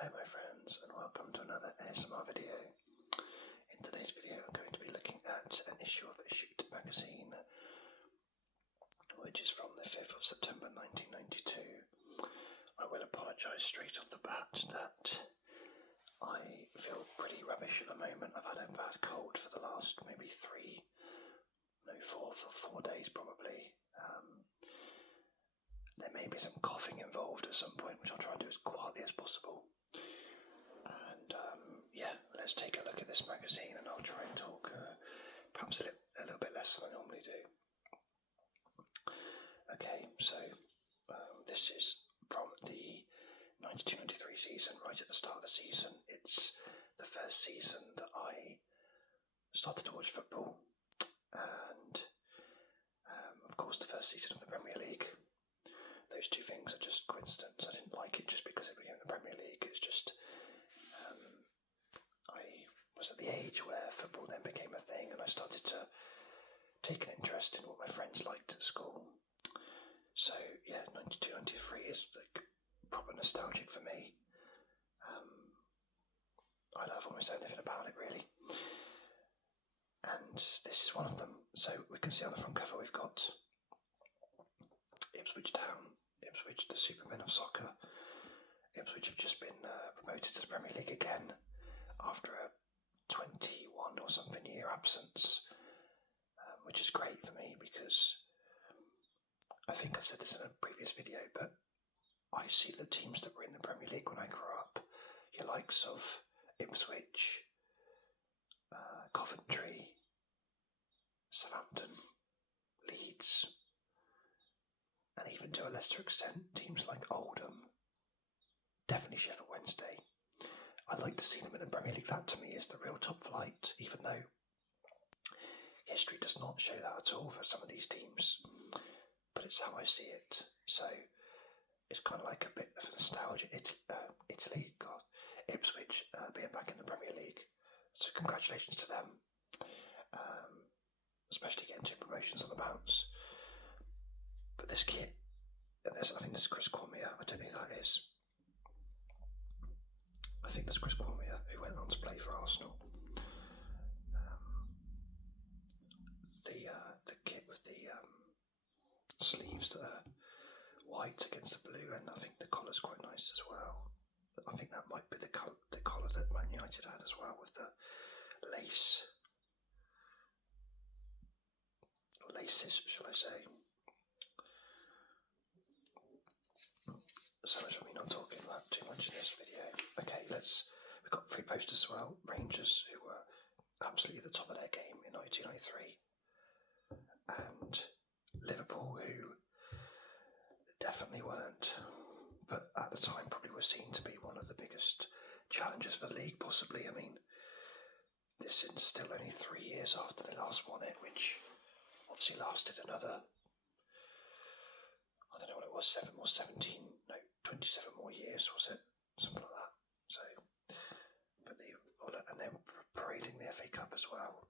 Hello my friends and welcome to another ASMR video. In today's video I'm going to be looking at an issue of Shoot magazine, which is from the 5th of September 1992. I will apologise straight off the bat that I feel pretty rubbish at the moment. I've had a bad cold for the last maybe 4 days probably. There may be some coughing involved at some point, which I'll try and do as quietly as possible. And let's take a look at this magazine, and I'll try and talk perhaps a little bit less than I normally do. Okay, so this is from the 92-93 season, right at the start of the season. It's the first season that I started to watch football, and of course the first season of the Premier League. Those two things are just coincidence. I didn't like it just because it became the Premier League. It's just I was at the age where football then became a thing, and I started to take an interest in what my friends liked at school. So yeah, 92-93 is like proper nostalgic for me. I love almost anything about it really, and this is one of them. So we can see on the front cover we've got Ipswich Town, Ipswich, the Supermen of soccer. Ipswich have just been promoted to the Premier League again after a 21 or something year absence, which is great for me because I think I've said this in a previous video, but I see the teams that were in the Premier League when I grew up, your likes of Ipswich, Coventry, Southampton, Leeds, and even to a lesser extent teams like Oldham, definitely Sheffield Wednesday. I'd like to see them in the Premier League. That to me is the real top flight, even though history does not show that at all for some of these teams, but it's how I see it. So it's kind of like a bit of nostalgia. Italy, Ipswich being back in the Premier League, so congratulations to them, especially getting 2 promotions on the bounce. But this kit, and I think this is Chris Cormier, I don't know who that is. I think that's Chris Cormier, who went on to play for Arsenal. The kit with the sleeves that are white against the blue, and I think the collar's quite nice as well. I think that might be the collar that Man United had as well, with the laces, shall I say. So much for me not talking about too much in this video. Okay, we've got 3 posters as well. Rangers, who were absolutely at the top of their game in 1993, and Liverpool, who definitely weren't, but at the time probably were seen to be one of the biggest challengers for the league, possibly. I mean, this is still only 3 years after they last won it, which obviously lasted another, I don't know what it was, 27 more years, was it? Something like that. So, and they were parading the FA Cup as well.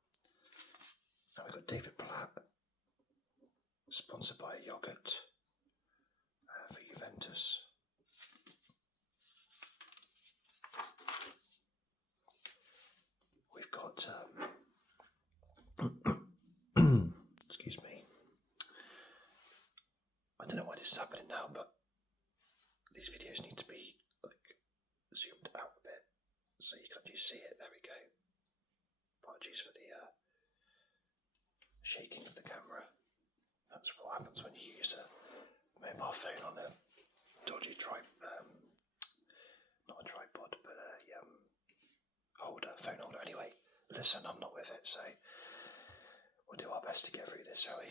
And we've got David Platt, sponsored by a yogurt for Juventus. We've got excuse me, I don't know why this is happening now, but these videos need to be like zoomed out a bit so you can just see it. There we go. Apologies for the shaking of the camera. That's what happens when you use a mobile phone on a dodgy not a tripod, but a phone holder. Anyway, listen, I'm not with it, so we'll do our best to get through this, shall we?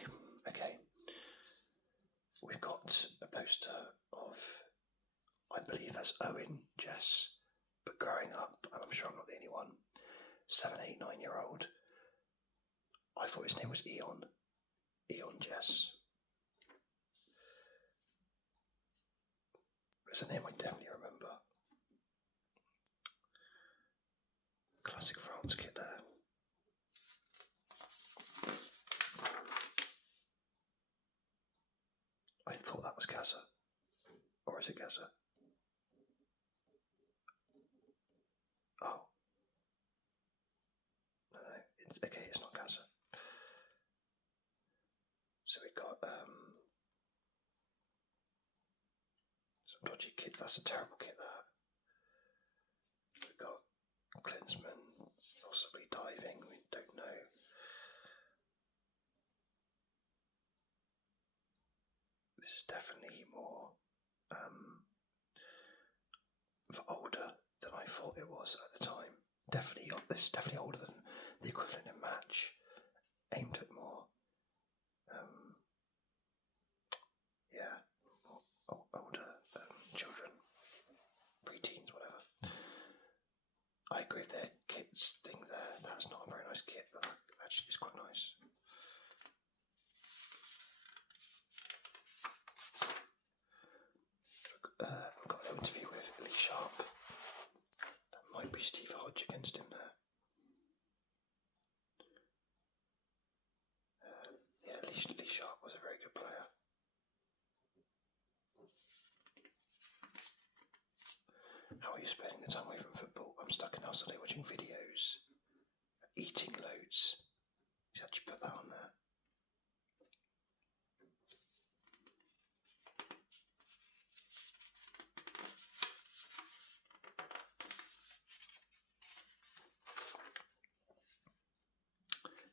Okay. We've got a poster of, I believe that's Owen Jess, but growing up, and I'm sure I'm not the only one, 7, 8, 9-year-old, I thought his name was Eon Jess. It's a name I definitely remember. Classic France kit there. I thought that was Gaza. Or is it Gaza? Some dodgy kit. That's a terrible kit, that. We've got Klinsmann, possibly diving, we don't know. This is definitely more older than I thought it was at the time. This is definitely older than the equivalent in Match, aimed at more, older children, pre-teens, whatever. I agree with their kids thing there. That's not a very nice kit, but actually it's quite nice. I've got an interview with Lee Sharp. That might be Steve Hodge against him there. Lee Sharp was a very good player. How are you spending the time away from football? I'm stuck in house all day watching videos, eating loads. He's actually put that on there.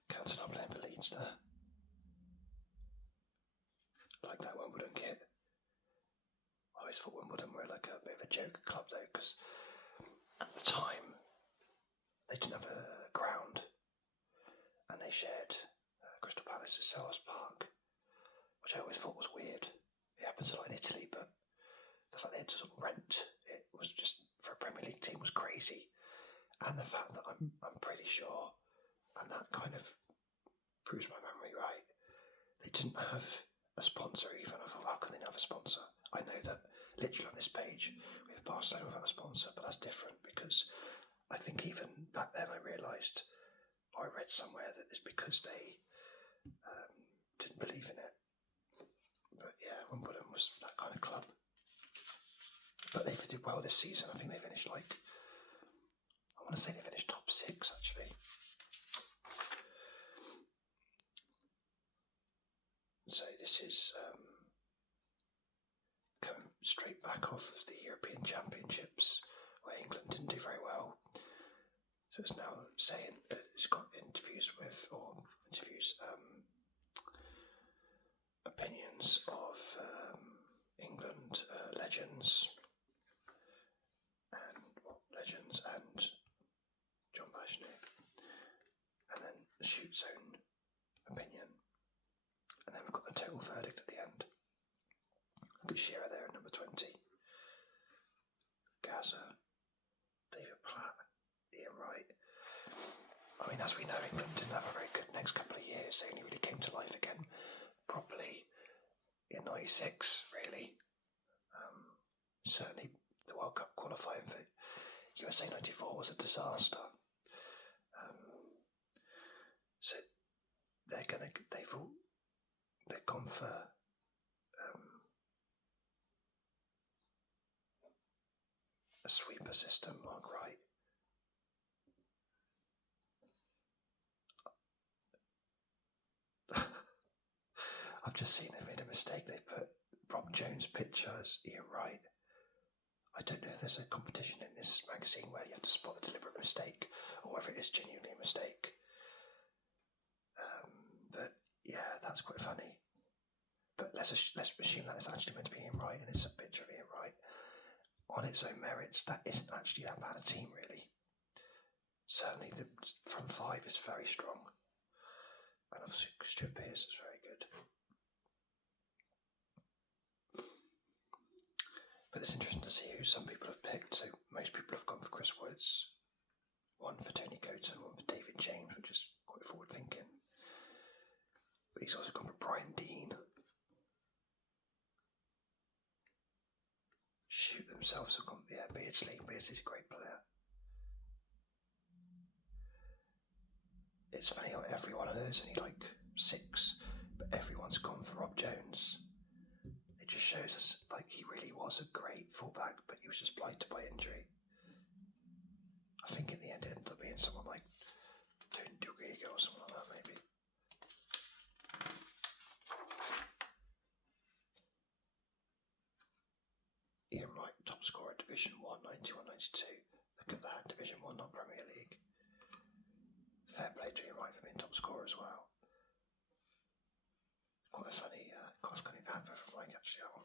Council not playing for Leeds there. Like that Wimbledon kit. I always thought Wimbledon were like a bit of a joke club though, because at the time they didn't have a ground and they shared Crystal Palace at Selhurst Park, which I always thought was weird. It happens a lot in Italy, but the fact they had to sort of rent it was just, for a Premier League team, was crazy. And the fact that I'm pretty sure, and that kind of proves my memory right, they didn't have a sponsor even. I thought, how can they not have a sponsor? I know that literally on this page we have Barcelona without a sponsor, but that's different because I think even back then I realised, I read somewhere that it's because they didn't believe in it. But yeah, Wimbledon was that kind of club. But they did well this season. I think they finished I want to say they finished top 6 actually. So this is coming straight back off of the European Championships where England didn't do very well. So it's now saying it's got opinions of England legends and John Bashnu, and then Shoot's own opinion. And then we've got the total verdict at the end. Look at Shearer there at number 20. Gaza, David Platt, Ian Wright. I mean, as we know, England didn't have a very good next couple of years. They only really came to life again properly in 96, really. Certainly the World Cup qualifying for USA 94 was a disaster. So they've gone for a sweeper system, Mark Wright. I've just seen they've made a mistake. They've put Rob Jones' picture as Ian Wright. I don't know if there's a competition in this magazine where you have to spot a deliberate mistake or whether it is genuinely a mistake. But yeah, that's quite funny. But let's assume that it's actually meant to be Ian Wright and it's a picture of Ian Wright. On its own merits, that isn't actually that bad a team, really. Certainly the front 5 is very strong. And obviously Stuart Pearce is very good. But it's interesting to see who some people have picked. So most people have gone for Chris Woods, one for Tony Coton, one for David James, which is quite forward thinking. But he's also gone for Brian Dean. Shoot themselves have gone, Beardsley. Beardsley's a great player. It's funny how everyone, I know there's only 6, but everyone's gone for Rob Jones. It just shows us he really was a great fullback, but he was just blighted by injury. I think in the end it ended up being someone like Tony Durigo or someone like that, maybe. Ian top scorer in Division 1, 91-92. Look at that, Division 1, not Premier League. Fair play to him, right, for being top scorer as well. Quite a funny advert from Mike, actually, that one.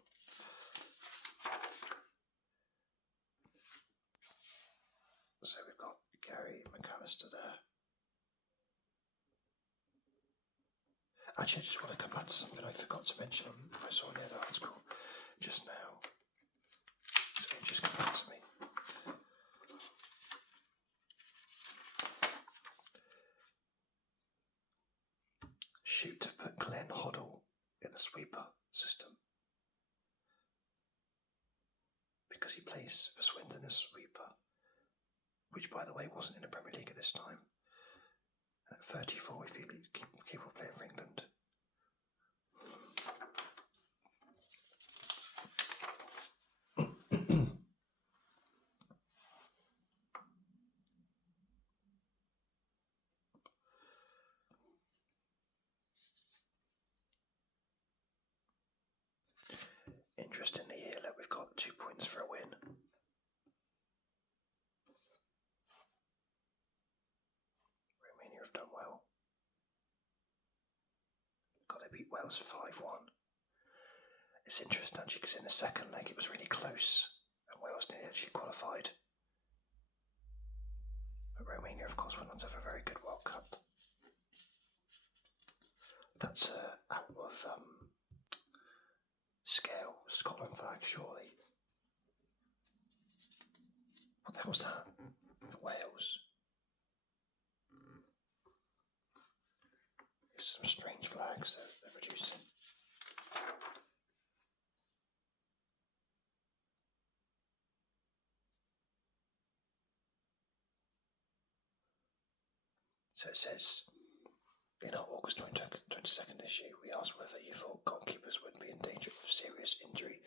So we've got Gary McAllister there. Actually, I just want to come back to something I forgot to mention. I saw in the other article just now. So it just come back to me. Shoot have put Glenn Hoddle in the sweeper system because he plays for Swindon as sweeper, which, by the way, wasn't in the Premier League at this time. And at 34, if you keep on playing for England. Interestingly here, look, we've got 2 points for a win. Romania have done well. God, they beat Wales 5-1. It's interesting actually because in the second leg it was really close and Wales nearly actually qualified. But Romania, of course, went on to have a very good World Cup. That's out of scale Scotland flag, surely. What the hell was that? For Wales. It's some strange flags they're producing. So it says, in our August 22nd issue, we asked whether you thought goalkeepers would be in danger of serious injury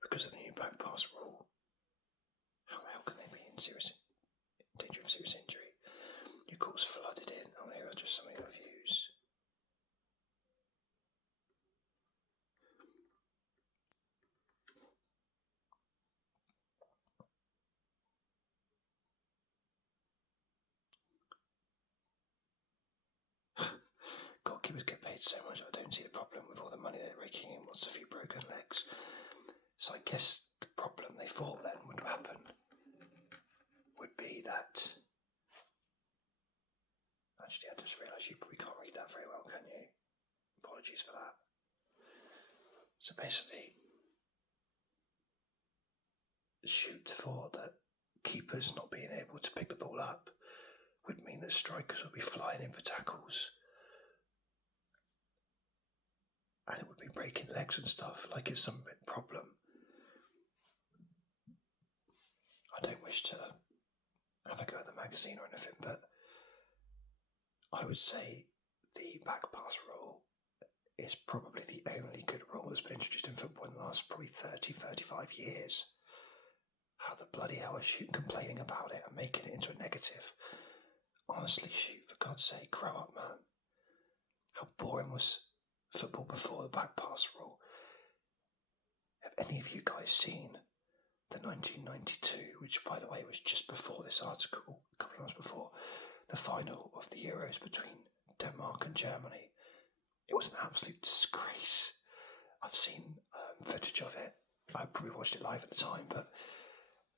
because of the new back pass rule. How the hell can they be in danger of serious injury? Your calls flooded in. Oh, here are just some of your views. Goalkeepers get paid so much, I don't see the problem with all the money they're raking in. What's a few broken legs? So I guess the problem they thought then would happen would be that... Actually, I just realised you probably can't read that very well, can you? Apologies for that. So basically, Shoot thought that keepers not being able to pick the ball up would mean that strikers would be flying in for tackles. And it would be breaking legs and stuff, like it's some big problem. I don't wish to have a go at the magazine or anything, but I would say the back pass rule is probably the only good rule that's been introduced in football in the last probably 30-35 years. How the bloody hell is Shoot complaining about it and making it into a negative? Honestly, Shoot, for God's sake, grow up, man. How boring was football before the back pass rule? Have any of you guys seen the 1992, which by the way was just before this article, a couple of months before, the final of the Euros between Denmark and Germany? It was an absolute disgrace. I've seen footage of it. I probably watched it live at the time, but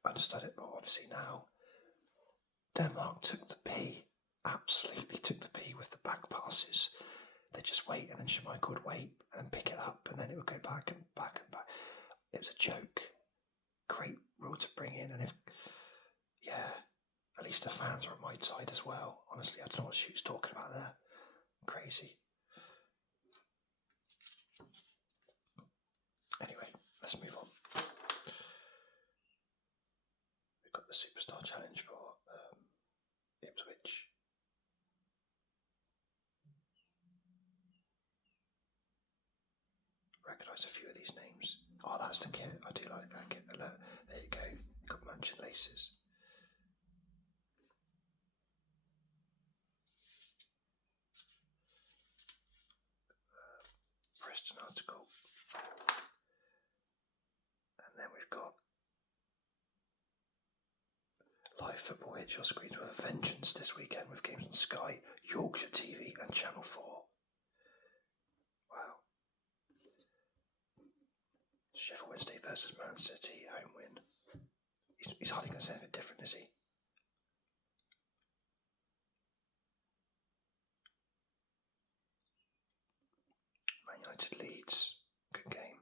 I understood it more obviously now. Denmark took the pee, absolutely took the pee with the back passes. They'd just wait, and then Schmeichel would wait and pick it up, and then it would go back and back and back. It was a joke. Great rule to bring in, and at least the fans are on my side as well. Honestly, I don't know what Shoot's talking about there. Crazy. Anyway, let's move on. We've got the Superstar Challenge for Ipswich. Recognise a few of these names. Oh, that's the kit. I do like that kit. Alert. There you go. Got matching laces. Preston article. And then we've got Live football hits your screens with a vengeance this weekend with games on Sky, Yorkshire TV and Channel 4. Wow. Sheffield Wednesday versus Man City, home win. He's hardly going to say anything different, is he? Man United Leeds, good game.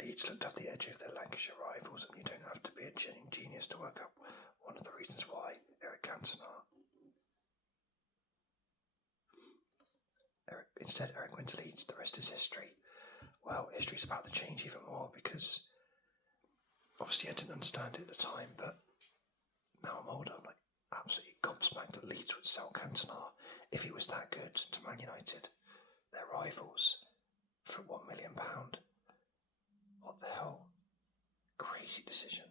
Leeds looked off the edge of their Lancashire rivals, and you don't have to be a genius to work out one of the reasons why. Eric Cantona. Instead, Eric went to Leeds. The rest is history. Well, history's about to change even more because obviously I didn't understand it at the time, but now I'm older. I'm like absolutely gobsmacked that Leeds would sell Cantona if he was that good to Man United, their rivals, for £1 million. What the hell? Crazy decision.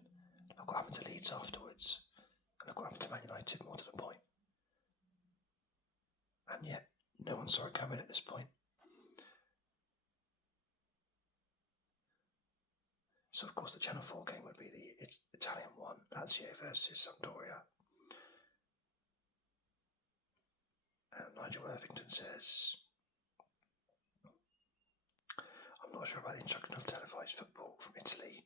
Look what happened to Leeds afterwards. And look what happened to Man United, more to the point. And yet, no one saw it coming at this point. So, of course, the Channel 4 game would be the Italian one, Lazio versus Sampdoria. Nigel Irvington says, I'm not sure about the introduction of televised football from Italy.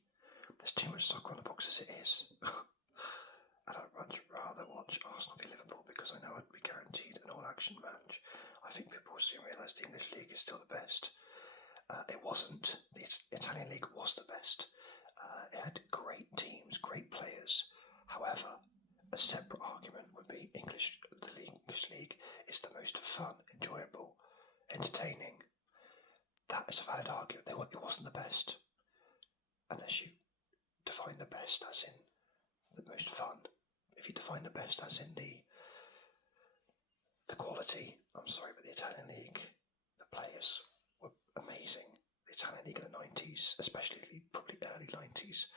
There's too much soccer on the box as it is. And I'd much rather watch Arsenal v Liverpool because I know I'd be guaranteed an all-action match. I think people will soon realise the English League is still the best. It wasn't. The Italian League was the best. It had great teams, great players. However, a separate argument would be the English League is the most fun, enjoyable, entertaining. That is a valid argument. It wasn't the best. Unless you define the best as in the most fun. If you define the best as in the quality, I'm sorry, but the Italian League, the players were amazing. The Italian League in the 90s, especially probably early 90s,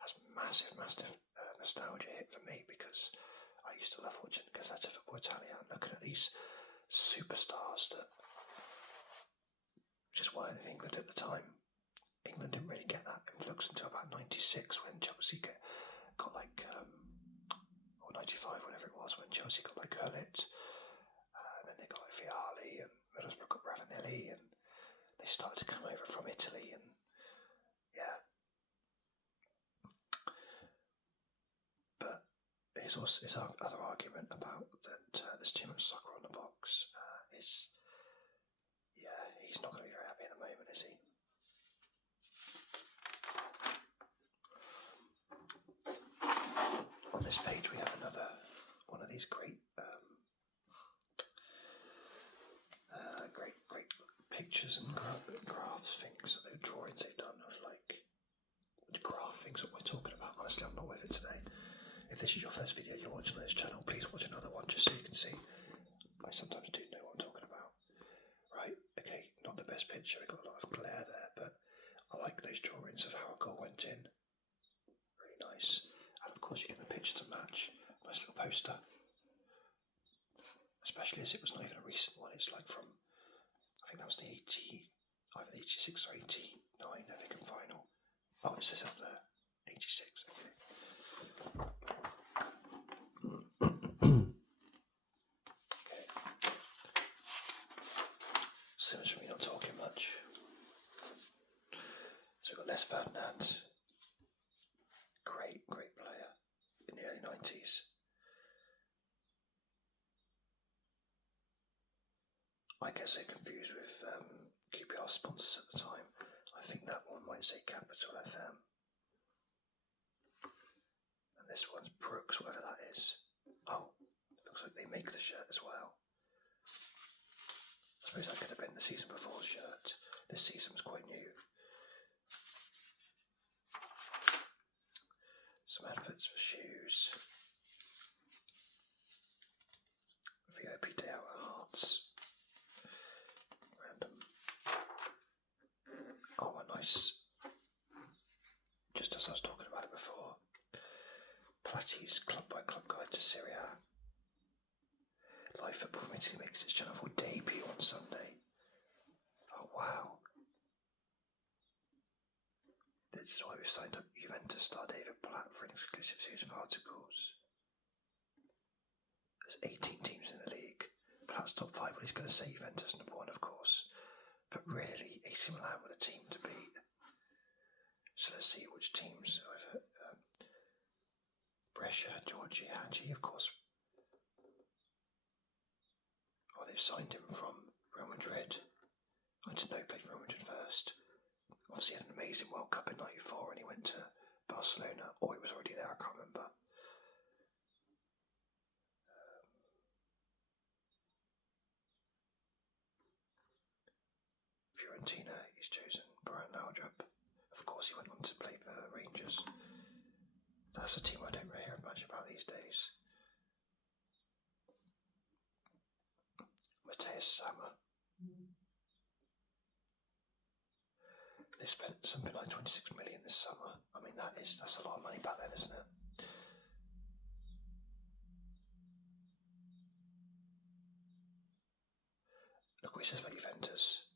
has massive nostalgia hit for me because I used to love watching Gazzetta Football Italia and looking at these superstars that just weren't in England at the time. England didn't really get that influx until about 96 when Chelsea got like, or 95, whenever it was, when Chelsea got like Gullit, and then they got like Vialli, and Middlesbrough got Ravanelli, and they started to come over from Italy, and yeah. But his other argument about that there's too much soccer on the box is, yeah, he's not going to be very happy at the moment, is he? On this page we have another one of these great pictures and graphs things, so the drawings they've done of like graph things that we're talking about. Honestly, I'm not with it today. If this is your first video you're watching on this channel, please watch another one just so you can see. I sometimes do know what I'm talking about. Right, okay, not the best picture, we've got a lot of glare there, but I like those drawings of how a goal went in. Really nice. And of course you get the picture to match. Nice little poster. Especially as it was not even a recent one, it's like from, I think that was the either the 86 or 89 Everton final. Oh, it says up there, 86, okay. Okay. So much for me not talking much. So we've got Les Ferdinand. Great player in the early 90s. I get so confused with QPR sponsors at the time. I think that one might say Capital FM. And this one's Brooks, whatever that is. Oh, looks like they make the shirt as well. I suppose that could have been the season before's shirt. This season was quite new. Some adverts for shoes. VIP Day Out at Hearts. Random. Oh, a nice. Just as I was talking about it before. Platti's Club by Club Guide to Serie A. Live football from Italy makes its Channel 4 debut on Sunday. Oh, wow. This is why we've signed up Juventus star David Platt for an exclusive series of articles. There's 18 teams in the league. Platt's top 5, well, he's going to say Juventus number 1, of course. But really, AC Milan were the team to beat. So let's see which teams I've heard. Brescia, Giorgi, Hagi, of course. Oh, they've signed him from Real Madrid. I didn't know he played for Real Madrid first. Obviously, he had an amazing World Cup in '94 and he went to Barcelona, or he was already there, I can't remember. Fiorentina, he's chosen Brian Laudrup. Of course, he went on to play for Rangers. That's a team I don't really hear much about these days. Mateus Sammer. They spent something like 26 million this summer. I mean, that's a lot of money back then, isn't it? Look what he says about Juventus.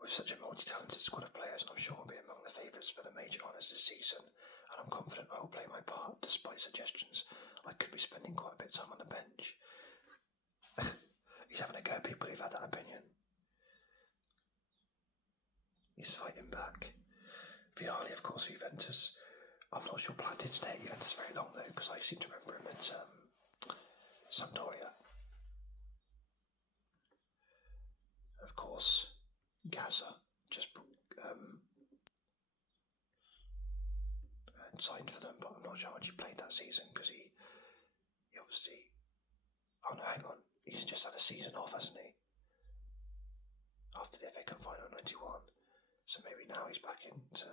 With such a multi-talented squad of players, I'm sure we'll be among the favourites for the major honours this season, and I'm confident I will play my part, despite suggestions I could be spending quite a bit of time on the bench. He's having a go at people who've had that opinion. He's fighting back. Vialli, of course, Juventus. I'm not sure Platt did stay at Juventus very long, though, because I seem to remember him at Sampdoria. Of course, Gaza just signed for them, but I'm not sure how much he played that season, because he obviously... Oh no, hang on. He's just had a season off, hasn't he? After the FA Cup final 91. So maybe now he's back into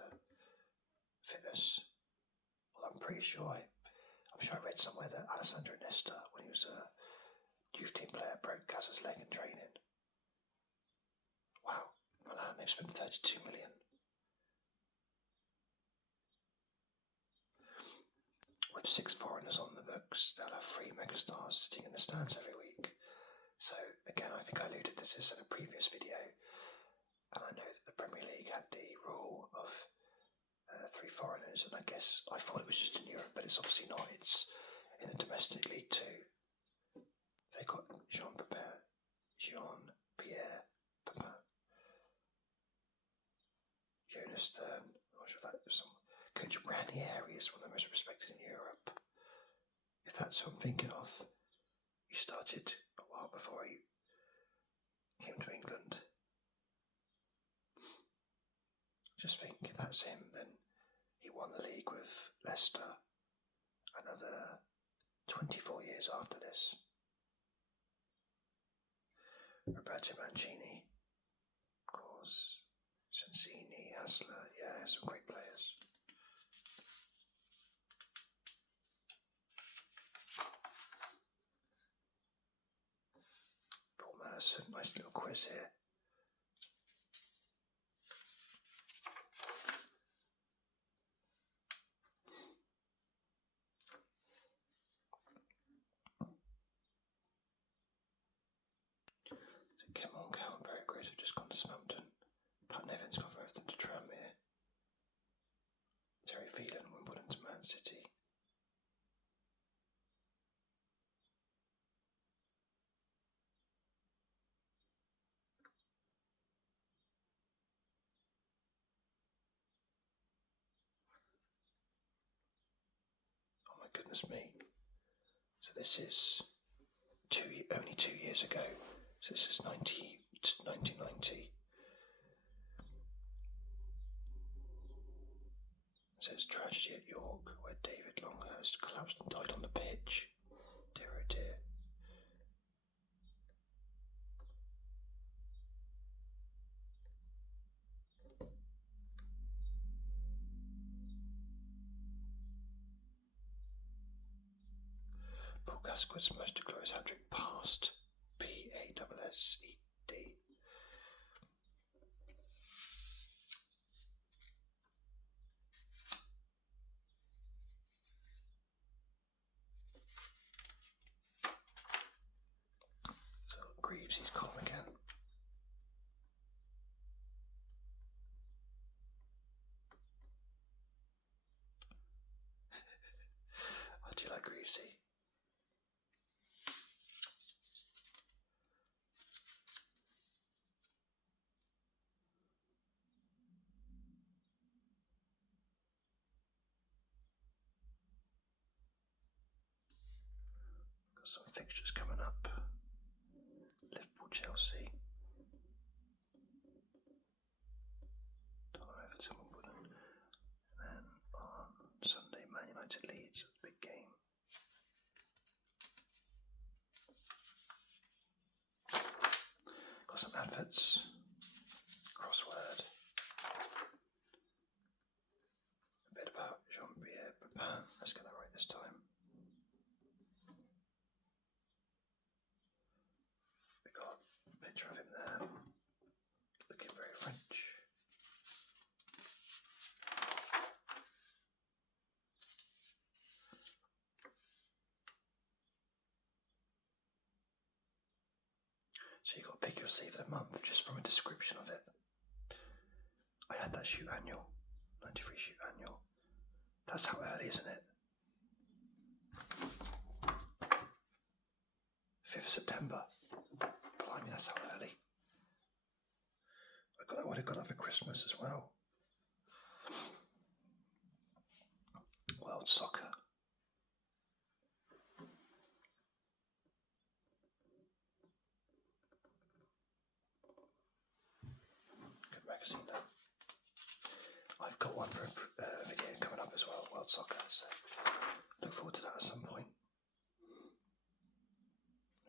fitness. Well, I'm pretty sure I'm sure I read somewhere that Alessandro Nesta, when he was a youth team player, broke Gaza's leg in training. Wow, Milan, they've spent 32 million. With 6 foreigners on the books, they'll have 3 megastars sitting in the stands every week. So, again, I think I alluded to this in a previous video, and I know that the Premier League had the rule of 3 foreigners, and I guess I thought it was just in Europe, but it's obviously not. It's in the domestic league too. They got Jean-Pierre Papin, Jonas Stern. I'm not sure if that was some. Coach Ranieri is one of the most respected in Europe. If that's who I'm thinking of, he started a while before he came to England. Just think, if that's him, then he won the league with Leicester another 24 years after this. Roberto Mancini, of course, Sensini, Hassler, yeah, some great players. Paul Merson, nice little quiz here. Kemon Cowan, Barry Grace have just gone to Southampton. Pat Nevin's gone from Everton to Tranmere. Terry Phelan, Wimbledon to Man City. Oh my goodness me. So this is only 2 years ago. So this is 1990. It says tragedy at York, where David Longhurst collapsed and died on the pitch. Dear oh dear. Paul Gascoigne's most glorious hat-trick past P-A-S-S-E-D. So Greaves, he's calm again. crazy. Got some fixtures coming up. Liverpool, Chelsea. Tottenham, Everton, Wimbledon. And then on Sunday, Man United, Leeds. Big game. Got some adverts. Crossword. A bit about Jean-Pierre Papin. Let's get that right this time. We got a picture of him there, looking very French. So you've got to pick your save of the month just from a description of it. I had that shoot annual, 93 shoot annual. That's how early, isn't it? 5th of September. Blimey, that's how early. I would have got that for Christmas as well. World Soccer. Good magazine though. I've got one for a video coming up as well, World Soccer, so look forward to that at some point.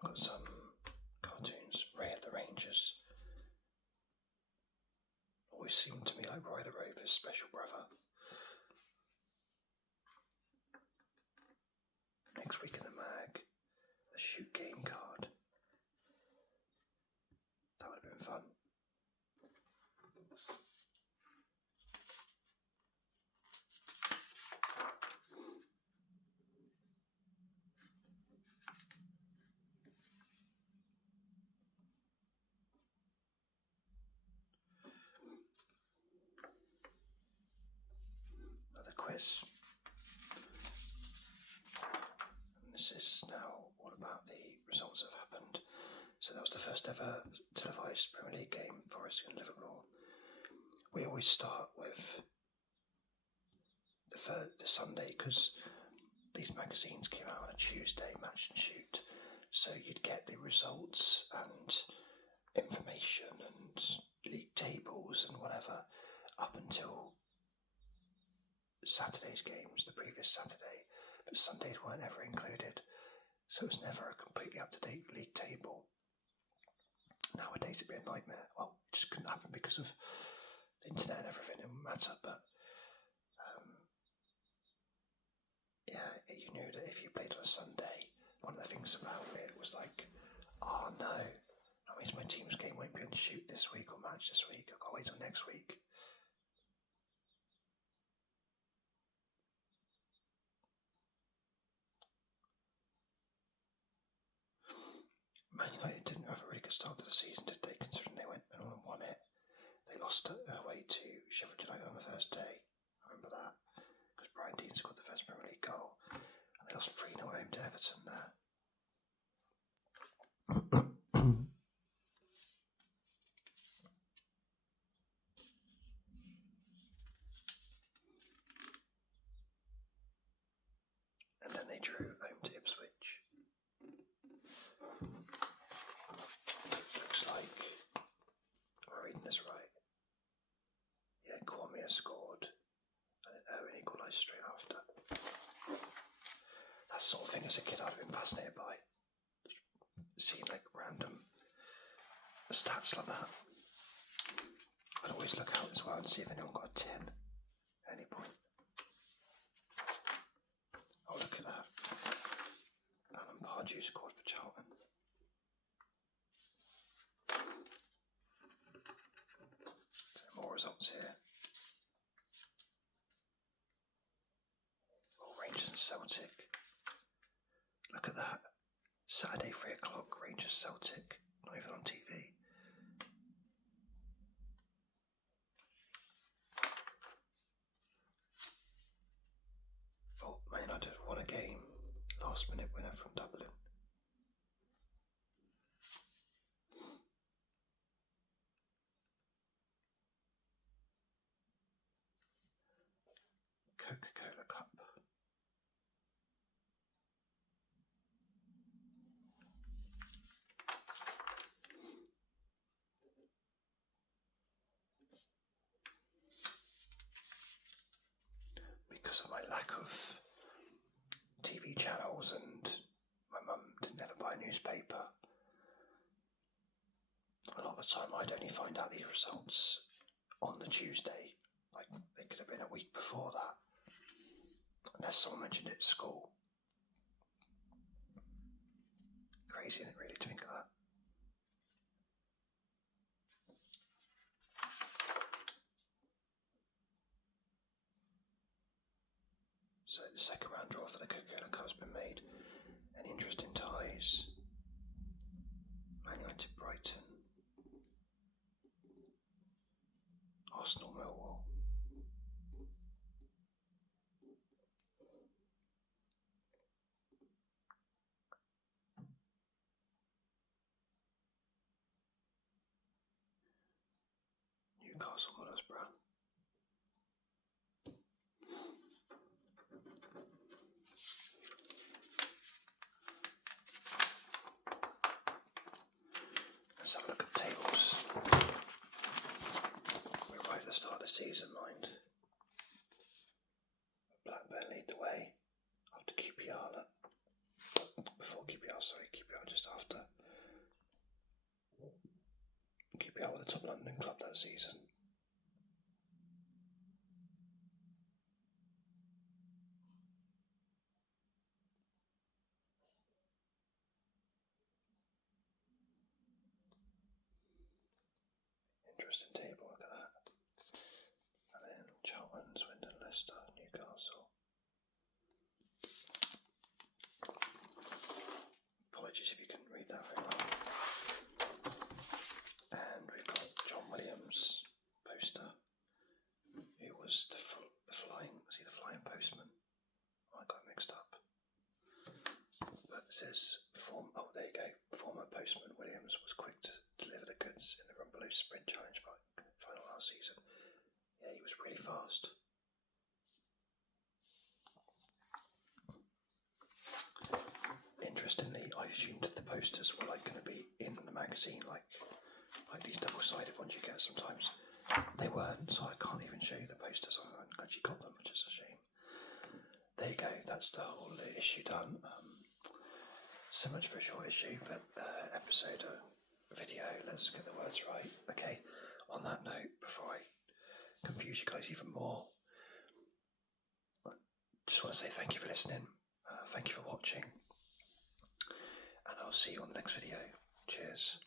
I've got some cartoons. Ray of the Rangers. Always seemed to me like Ryder Rover's special brother. Next week in the mag, the shoot game card. That would have been fun. Another quiz. And this is now all about the results that have happened. So that was the first ever televised Premier League game, Forest and Liverpool. We always start with the Sunday because these magazines came out on a Tuesday, Match and Shoot. So you'd get the results and information and league tables and whatever up until Saturday's games, the previous Saturday, but Sundays weren't ever included, so it was never a completely up-to-date league table. Nowadays it'd be a nightmare. Well, it just couldn't happen because of the internet and everything. It wouldn't matter, but yeah, you knew that if you played on a Sunday, one of the things about it was like, oh no, that means my team's game won't be on Shoot this week or Match this week. I've got to wait till next week. Man United didn't have a really good start to the season, did they, considering they went and won it. They lost away to Sheffield United on the first day. I remember that, because Brian Dean scored the first Premier League goal. And they lost 3-0 home to Everton there. And then they drew home to Ipswich. Looks like, am I reading this right? Yeah, Cormier scored, and then Owen equalised straight after. That sort of thing as a kid I'd have been fascinated by. Seeing like random stats like that. I'd always look out as well and see if anyone got a 10 at any point. Oh, look at that. Alan Pardew scored for Charlton. More results here. Oh, Rangers and Celtic. Look at that. Saturday, 3 o'clock, Rangers Celtic. Not even on TV. Oh, Man United won a game because of my lack of TV channels, and my mum didn't ever buy a newspaper. A lot of the time I'd only find out these results on the Tuesday. Like, it could have been a week before that, unless someone mentioned it at school. Crazy, isn't it, really, to think of that? So the second round draw for the Coca-Cola Cup's been made. Any interesting ties? Man United, Brighton, Arsenal, Millwall. Newcastle, Middlesbrough. Let's have a look at the tables. We're right at the start of the season, mind. Blackburn lead the way after QPR. QPR just after. QPR were the top London club that season. Interesting table, look at that. And then Charlton, Swindon, Leicester, Newcastle. Apologies if you couldn't read that very well. And we've got John Williams poster, who was the flying postman? I got mixed up. But it says, there you go. Former postman Williams was quick to deliver the goods in the Run Below Sprint Challenge final last season. Yeah, he was really fast. Interestingly, I assumed that the posters were like going to be in the magazine, like these double-sided ones you get sometimes. They weren't, so I can't even show you the posters. I haven't actually got them, which is a shame. There you go, that's the whole issue done. So much for a short issue, but episode video, let's get the words right. Okay, on that note, before I confuse you guys even more, I just want to say thank you for listening, thank you for watching, and I'll see you on the next video. Cheers.